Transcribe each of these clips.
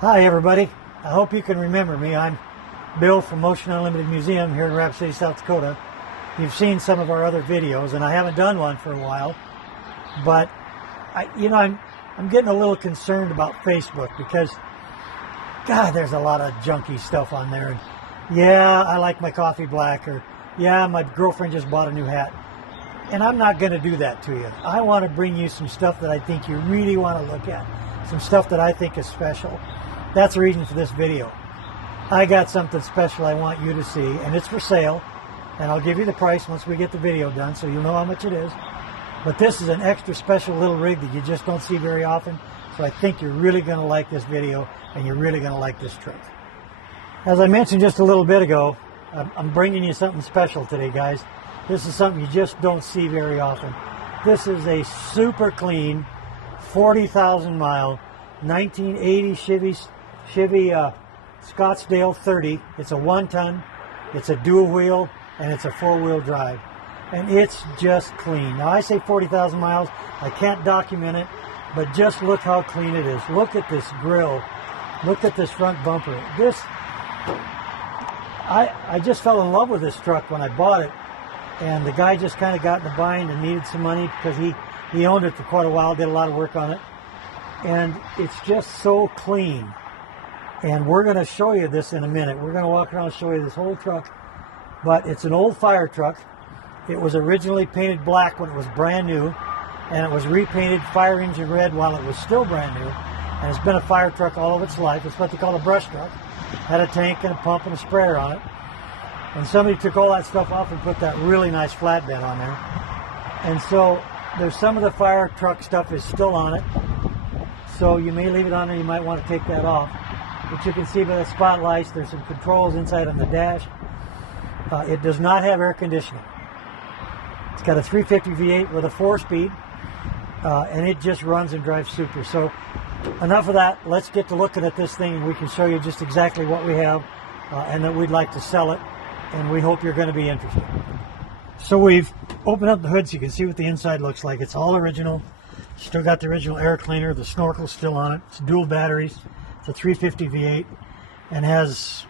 Hi everybody, I hope you can remember me. I'm Bill from Motion Unlimited Museum here in Rapid City, South Dakota. You've seen some of our other videos, and I haven't done one for a while, but I'm getting a little concerned about Facebook because, God, there's a lot of junky stuff on there. And yeah, I like my coffee black, or yeah, my girlfriend just bought a new hat. And I'm not going to do that to you. I want to bring you some stuff that I think you really want to look at, some stuff that I think is special. That's the reason for this video. I got something special I want you to see, and it's for sale, and I'll give you the price once we get the video done so you'll know how much it is. But this is an extra special little rig that you just don't see very often, so I think you're really going to like this video, and you're really going to like this truck. As I mentioned just a little bit ago, I'm bringing you something special today, guys. This is something you just don't see very often. This is a super clean 40,000 mile 1980 Chevy Scottsdale 30. It's a 1-ton, it's a dual wheel, and it's a 4-wheel drive. And it's just clean. Now I say 40,000 miles, I can't document it, but just look how clean it is. Look at this grille. Look at this front bumper. I just fell in love with this truck when I bought it, and the guy just kind of got in a bind and needed some money because he owned it for quite a while, did a lot of work on it. And it's just so clean. And we're going to show you this in a minute. We're going to walk around and show you this whole truck. But it's an old fire truck. It was originally painted black when it was brand new, and it was repainted fire engine red while it was still brand new. And it's been a fire truck all of its life. It's what they call a brush truck. Had a tank and a pump and a sprayer on it. And somebody took all that stuff off and put that really nice flatbed on there. And so there's some of the fire truck stuff is still on it. So you may leave it on there, you might want to take that off. But you can see by the spotlights, there's some controls inside on the dash. It does not have air conditioning. It's got a 350 V8 with a 4-speed, and it just runs and drives super. So enough of that. Let's get to looking at this thing, and we can show you just exactly what we have and that we'd like to sell it, and we hope you're going to be interested. So we've opened up the hood so you can see what the inside looks like. It's all original. Still got the original air cleaner. The snorkel's still on it. It's dual batteries. It's a 350 V8 and has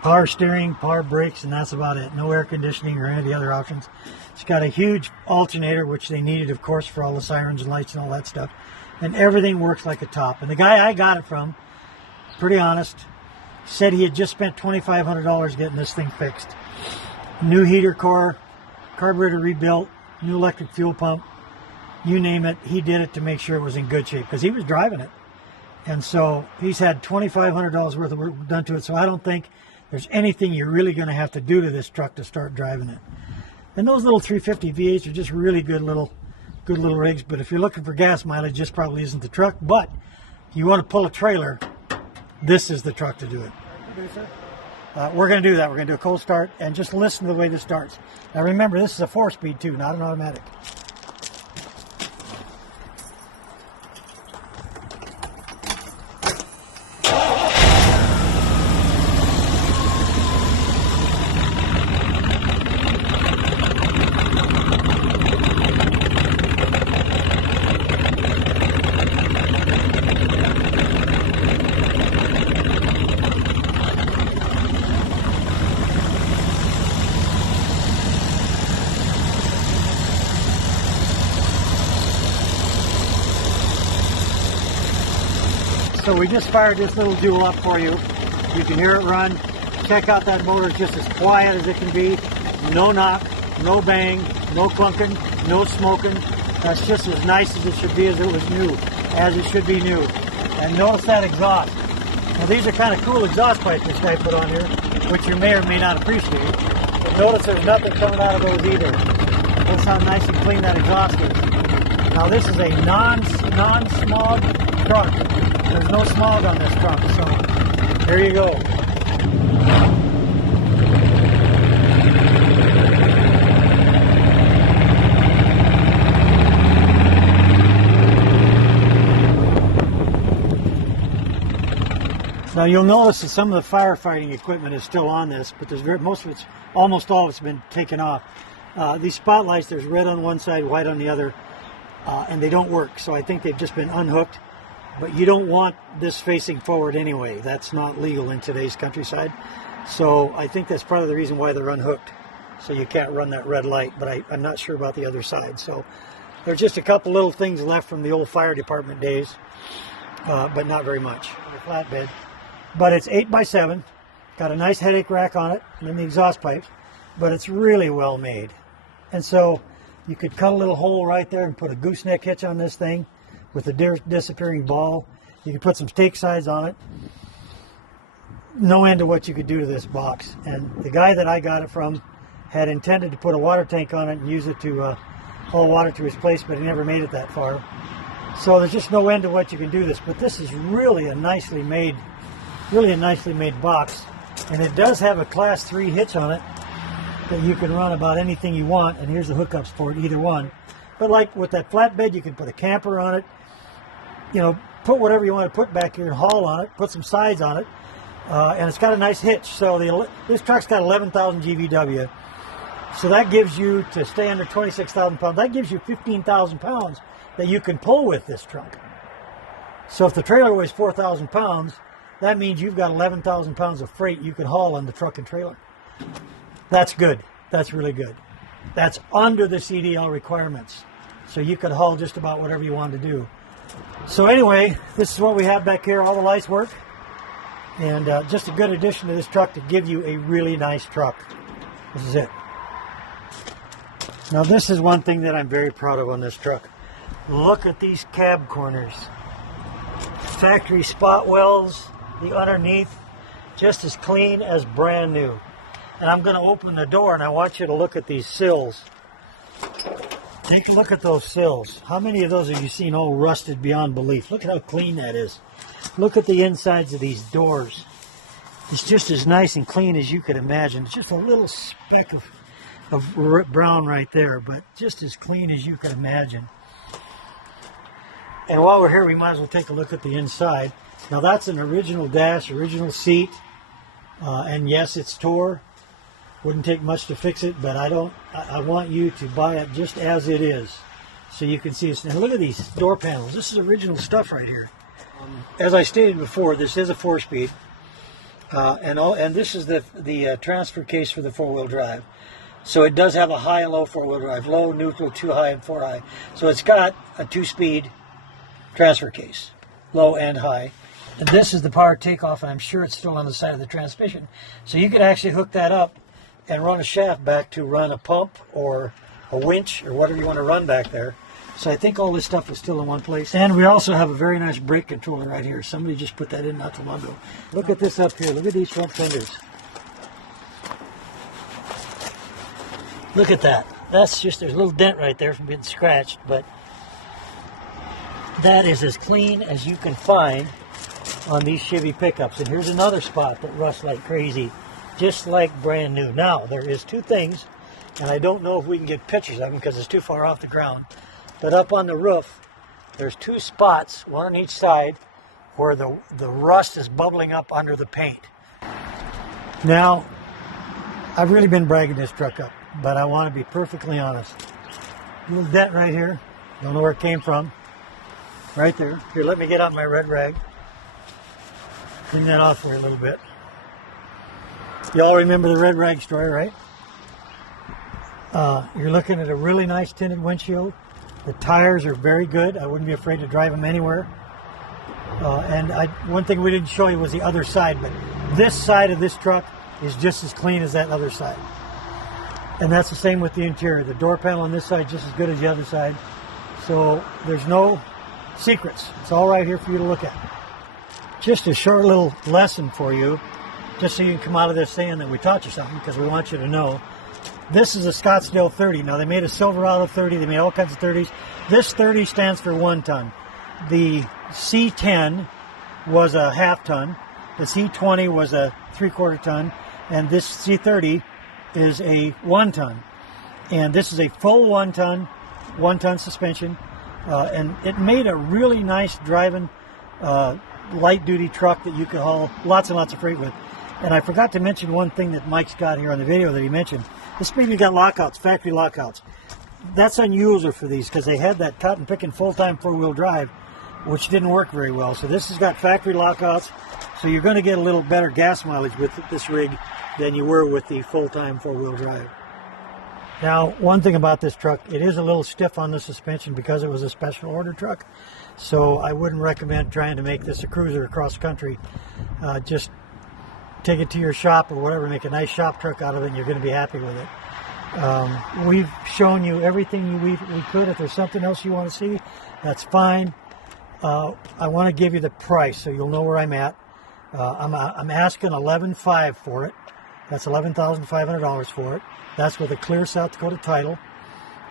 power steering, power brakes, and that's about it. No air conditioning or any of the other options. It's got a huge alternator, which they needed, of course, for all the sirens and lights and all that stuff. And everything works like a top. And the guy I got it from, pretty honest, said he had just spent $2,500 getting this thing fixed. New heater core, carburetor rebuilt, new electric fuel pump, you name it, he did it to make sure it was in good shape because he was driving it. And so he's had $2,500 worth of work done to it, so I don't think there's anything you're really going to have to do to this truck to start driving it. And those little 350 V8s are just really good little rigs, but if you're looking for gas mileage, this probably isn't the truck. But you want to pull a trailer, this is the truck to do it. We're going to do that. We're going to do a cold start and just listen to the way this starts. Now remember, this is a 4-speed too, not an automatic. So we just fired this little dual up for you. You can hear it run. Check out that motor. It's just as quiet as it can be. No knock, no bang, no clunking, no smoking. That's just as nice as it should be, as it was new, as it should be new. And notice that exhaust. Now these are kind of cool exhaust pipes this guy put on here, which you may or may not appreciate. But notice there's nothing coming out of those either. Notice how nice and clean that exhaust is. Now this is a non-smog truck. There's no smog on this truck, so there you go. Now you'll notice that some of the firefighting equipment is still on this, but there's almost all of it's been taken off. These spotlights, there's red on one side, white on the other, and they don't work. So I think they've just been unhooked. but you don't want this facing forward anyway. That's not legal in today's countryside. So I think that's part of the reason why they're unhooked. So you can't run that red light, but I'm not sure about the other side. So there's just a couple little things left from the old fire department days, but not very much. The flatbed, but it's 8x7, got a nice headache rack on it, and then the exhaust pipes, but it's really well made. And so you could cut a little hole right there and put a gooseneck hitch on this thing with a disappearing ball. You could put some stake sides on it. No end to what you could do to this box. And the guy that I got it from had intended to put a water tank on it and use it to haul water to his place, but he never made it that far. So there's just no end to what you can do this. But this is really a nicely made box, and it does have a class 3 hitch on it that you can run about anything you want. And here's the hookups for it, either one. But like with that flatbed, you can put a camper on it. You know, put whatever you want to put back here and haul on it. Put some sides on it, and it's got a nice hitch. So this truck's got 11,000 GVW. So that gives you, to stay under 26,000 pounds, that gives you 15,000 pounds that you can pull with this truck. So if the trailer weighs 4,000 pounds, that means you've got 11,000 pounds of freight you can haul on the truck and trailer. That's good. That's really good. That's under the CDL requirements. So you could haul just about whatever you want to do. So anyway, this is what we have back here. All the lights work. And just a good addition to this truck to give you a really nice truck. This is it. Now this is one thing that I'm very proud of on this truck. Look at these cab corners. Factory spot wells, the underneath, just as clean as brand new. And I'm going to open the door and I want you to look at these sills. Take a look at those sills. How many of those have you seen all rusted beyond belief? Look at how clean that is. Look at the insides of these doors. It's just as nice and clean as you could imagine. It's just a little speck of brown right there, but just as clean as you could imagine. And while we're here, we might as well take a look at the inside. Now that's an original dash, original seat, and yes, it's tore. Wouldn't take much to fix it, but I want you to buy it just as it is, so you can see it. Now look at these door panels. This is original stuff right here. As I stated before, this is a 4-speed, and this is the transfer case for the 4-wheel drive. So it does have a high and low 4-wheel drive, low, neutral, 2 high, and 4 high. So it's got a 2-speed transfer case, low and high. And this is the power takeoff, and I'm sure it's still on the side of the transmission. So you could actually hook that up and run a shaft back to run a pump or a winch or whatever you want to run back there. So I think all this stuff is still in one place. And we also have a very nice brake controller right here. Somebody just put that in not too long ago. Look at this up here. Look at these front fenders. Look at that. That's just, there's a little dent right there from being scratched, but that is as clean as you can find on these Chevy pickups. And here's another spot that rusts like crazy, just like brand new. Now, there is 2 things, and I don't know if we can get pictures of them because it's too far off the ground, but up on the roof, there's 2 spots, one on each side, where the rust is bubbling up under the paint. Now, I've really been bragging this truck up, but I want to be perfectly honest. Little dent right here. Don't know where it came from. Right there. Here, let me get out my red rag. Clean that off for a little bit. Y'all remember the red rag story, right? You're looking at a really nice tinted windshield. The tires are very good. I wouldn't be afraid to drive them anywhere. One thing we didn't show you was the other side, but this side of this truck is just as clean as that other side. And that's the same with the interior. The door panel on this side is just as good as the other side. So there's no secrets. It's all right here for you to look at. Just a short little lesson for you, just so you can come out of this saying that we taught you something, because we want you to know. This is a Scottsdale 30. Now, they made a Silverado 30. They made all kinds of 30s. This 30 stands for 1 ton. The C10 was a half ton. The C20 was a 3/4 ton. And this C30 is a 1 ton. And this is a full 1 ton suspension. And it made a really nice driving light duty truck that you could haul lots and lots of freight with. And I forgot to mention one thing that Mike's got here on the video that he mentioned. This baby got lockouts, factory lockouts. That's unusual for these because they had that cotton picking full-time 4-wheel drive, which didn't work very well. So this has got factory lockouts, so you're going to get a little better gas mileage with this rig than you were with the full-time four-wheel drive. Now, one thing about this truck, it is a little stiff on the suspension because it was a special order truck. So I wouldn't recommend trying to make this a cruiser across country. Just take it to your shop or whatever, make a nice shop truck out of it, and you're going to be happy with it. We've shown you everything we could. If there's something else you want to see, that's fine. I want to give you the price so you'll know where I'm at. I'm asking $11,500 for it. That's $11,500 for it. That's with a clear South Dakota title.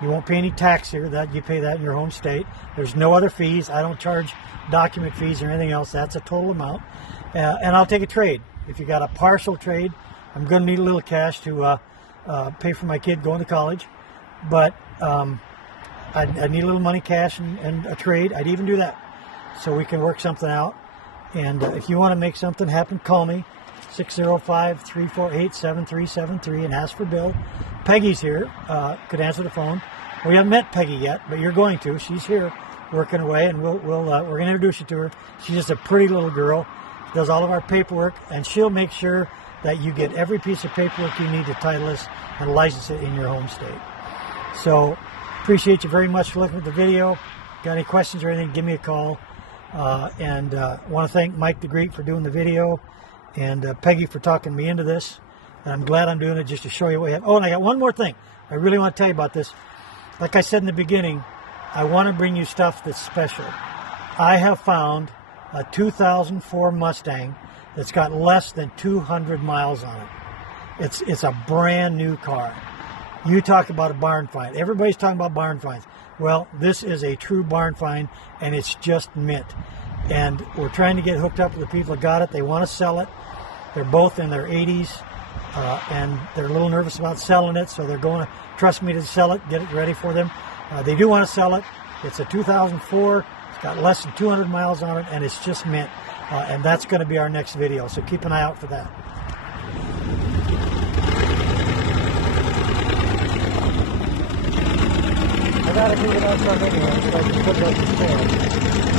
You won't pay any tax here. That you pay that in your home state. There's no other fees. I don't charge document fees or anything else. That's a total amount. And I'll take a trade. If you got a partial trade, I'm going to need a little cash to pay for my kid going to college. But I need a little money, cash, and a trade. I'd even do that so we can work something out. And if you want to make something happen, call me. 605-348-7373 and ask for Bill. Peggy's here, could answer the phone. We haven't met Peggy yet, but you're going to. She's here working away, and we're going to introduce you to her. She's just a pretty little girl, does all of our paperwork, and she'll make sure that you get every piece of paperwork you need to title this and license it in your home state. So appreciate you very much for looking at the video. Got any questions or anything, give me a call. And want to thank Mike the Greek for doing the video, and Peggy for talking me into this. And I'm glad I'm doing it just to show you what we have. Oh, and I got one more thing I really want to tell you about this. Like I said in the beginning, I want to bring you stuff that's special. I have found a 2004 Mustang that's got less than 200 miles on it. It's a brand new car. You talk about a barn find. Everybody's talking about barn finds. Well, this is a true barn find, and it's just mint. And we're trying to get hooked up with the people that got it. They want to sell it. They're both in their 80s, and they're a little nervous about selling it, so they're going to trust me to sell it, get it ready for them. They do want to sell it. It's a 2004. It's got less than 200 miles on it, and it's just mint. And that's going to be our next video, so keep an eye out for that. I got to move it outside anyway, so I can put it up the stairs. I'm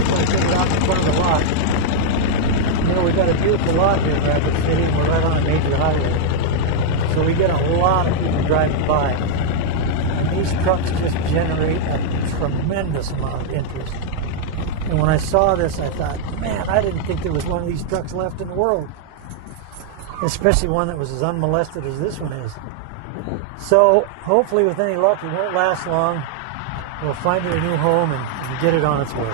going to take it out in front of the lot. You know, we've got a beautiful lot here in Rapid City, and we're right on a major highway. So we get a lot of people driving by. And these trucks just generate a tremendous amount of interest. And when I saw this, I thought, man, I didn't think there was one of these trucks left in the world. Especially one that was as unmolested as this one is. So, hopefully with any luck, it won't last long. We'll find it a new home and get it on its way.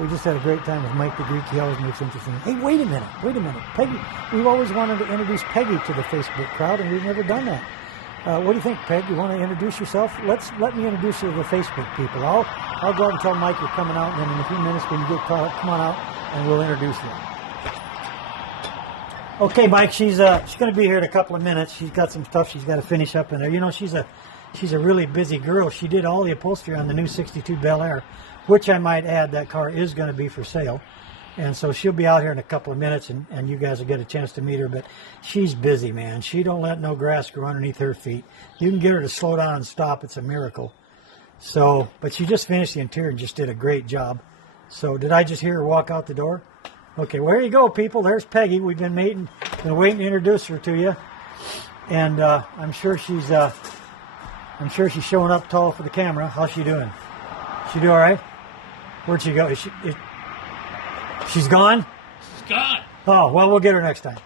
We just had a great time with Mike the Greek. He always makes interesting. Hey, wait a minute. Peggy, we've always wanted to introduce Peggy to the Facebook crowd, and we've never done that. What do you think, Peg? You want to introduce yourself? Let me introduce you to the Facebook people. I'll go out and tell Mike you're coming out, and then in a few minutes when you get called, come on out, and we'll introduce you. Okay, Mike, she's going to be here in a couple of minutes. She's got some stuff she's got to finish up in there. You know, she's a really busy girl. She did all the upholstery on the new 62 Bel Air, which I might add that car is going to be for sale. And so she'll be out here in a couple of minutes, and you guys will get a chance to meet her. But she's busy, man. She don't let no grass grow underneath her feet. You can get her to slow down and stop. It's a miracle. So, but she just finished the interior and just did a great job. So did I just hear her walk out the door? Okay, well, there you go, people. There's Peggy. We've been waiting to introduce her to you, and I'm sure she's showing up tall for the camera. How's she doing? She do all right? Where'd she go? She's gone? She's gone. Oh, well, we'll get her next time.